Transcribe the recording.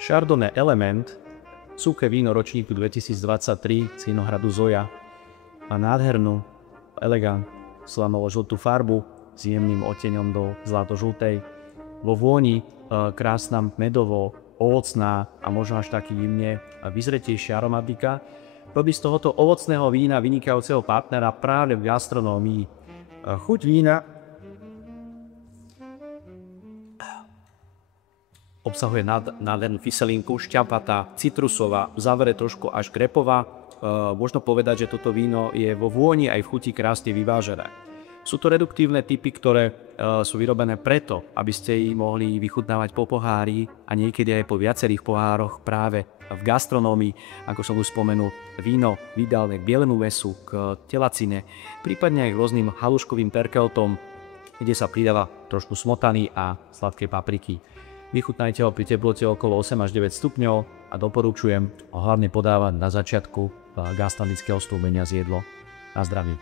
Chardonnay Element, suché víno ročníku 2023 z vinohradu Zoja, má nádhernú, elegant, slanovo-žltú farbu s jemným odtieňom do zlato-žltej. Vo vôni krásna medovo, ovocná a možno až taký jemne vyzretejšia aromatika robí z tohoto ovocného vína vynikajúceho partnera práve v gastronómii. Chuť vína obsahuje nádhernú kyselinku, šťapatá, citrusová, v závere trošku až krepová. Možno povedať, že toto víno je vo vôni aj v chuti krásne vyvážené. Sú to reduktívne typy, ktoré sú vyrobené preto, aby ste ich mohli vychutnávať po pohári a niekedy aj po viacerých pohároch práve v gastronómii, ako som už spomenul, víno ideálne k bielému mäsu, k telacine, prípadne aj k rôznym haluškovým perkeltom, kde sa pridáva trošku smotany a sladkej papriky. Vychutnajte ho pri teplote okolo 8 až 9 stupňov a doporučujem ho hlavne podávať na začiatku gastronomického stúmenia z jedlo. Na zdravie.